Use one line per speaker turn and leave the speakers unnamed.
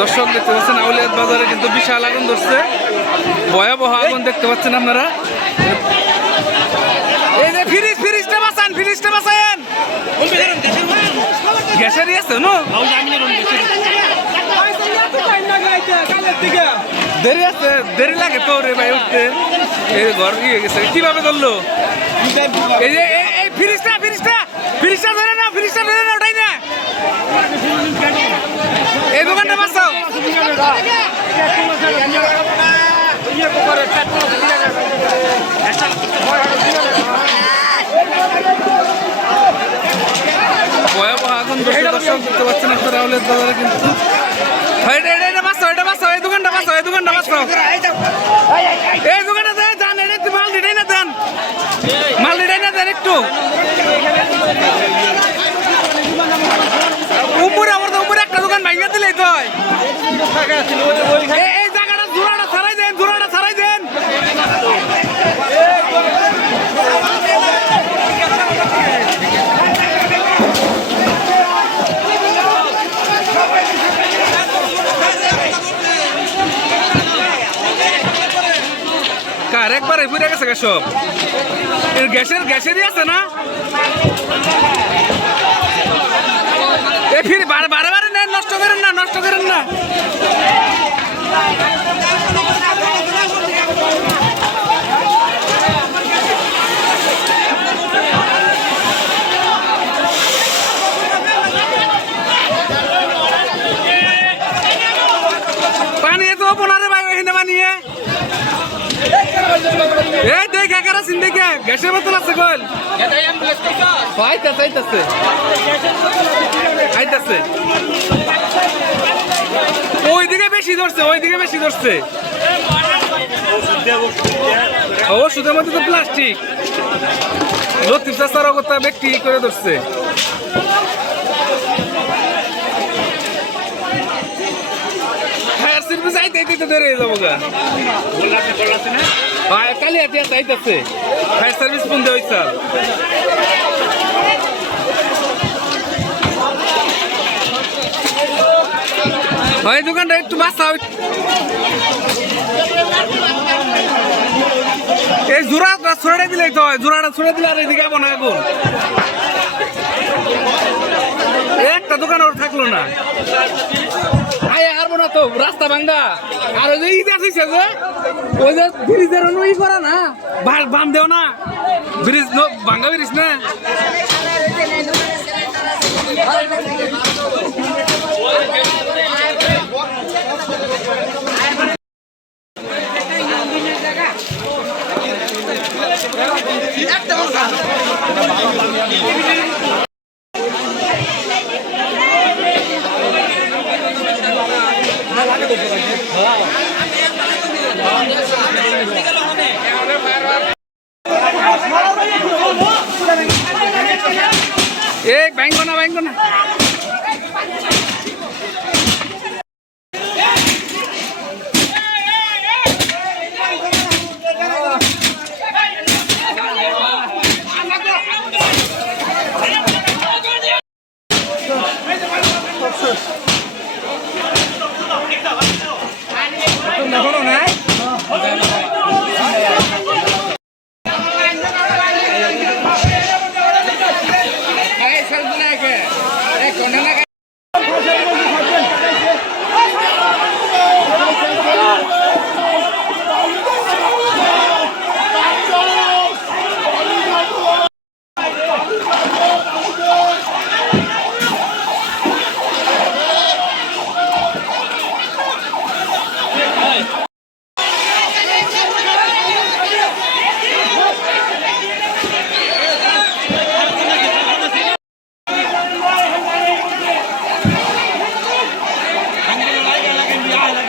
দর্শক দেখতে পাচ্ছেন, আউলিয়াত বাজারে কিন্তু বিশাল আগুন ধরছে। ভয়াবহ আগুন দেখতে পাচ্ছেন আপনারা। এই যে ফ্রিজ, ফ্রিজটা বাঁচান ফ্রিজটা বাঁচান গ্যাসেরই আছে, নো? দেরি আছে, দেরি লাগে তো রে ভাই উঠতে। এই ঘর ইয়ে গেছে। কীভাবে ধরলো? এই যে, এই ফ্রিজটা ফ্রিজটা ফ্রিজটা ধরে না ফ্রিজটা ধরে না ওটাই না এই দোকানটা বাঁচাও। ভয়াবহ আগুন দেখতে পাচ্ছেন আপনারা রাহুলের দাদারা কিন্তু ভাই, এটা এটা এটা বাঁচাও এটা বাঁচাও এই দোকানটা বাঁচাও এই দোকানটা বাঁচাও এই দোকানটা দেন যান এটা একটু মাল দিটাই না দেন মাল দিটাই না দেন একটু উপরে আমার তো উপরে একটা দোকান ভাঙিয়ে দিলেই তো হয়। এই- এই জায়গাটা জোড়াটা ছাড়াই দেন জোড়াটা ছাড়াই দেন কার একবারে ফুরে গেছে সব। গ্যাসের গ্যাসেরই আছে না? এ ফির বারে বারে বারে নেন, নষ্ট করেন না, নষ্ট করেন না। পানি এত ভাই, ওইখানে বানিয়ে। এই দেখ একারা সিন দেখে গ্যাসের বোতল আছে কল আইতাছে আইতাছে আইতাছে ওই দিকে বেশি ধরছে ওই দিকে বেশি ধরছে। ও সুদের মধ্যে তো প্লাস্টিক লতিফ চাষার অগত্যা ব্যক্তি করে ধরছে? ফায়ার সার্ভিস আইতে আইতে তো ধরে যাব ভাই কালি হাতে হাতে আইতাছে ফায়ার সার্ভিস ফোন দেওয়া হইছে ভাই দোকানটা একটু বাঁচাও। এই জোড়াটা ছড়ে দিলেই তো হয়, জোড়াটা ছড়ে দিলে আর এদিকে আবো না এখন একটা দোকান ওর থাকল না। তো রাস্তা ভাঙ্গা আর ওই যে ঈদ আসিস যে, ওই যে ব্রিজের ই করা না বা- বান দেও না। ব্রিজ ভাঙ্গা ব্রিজ না? এ ব্যাঙ্গ না ব্যাঙ্গ না यायला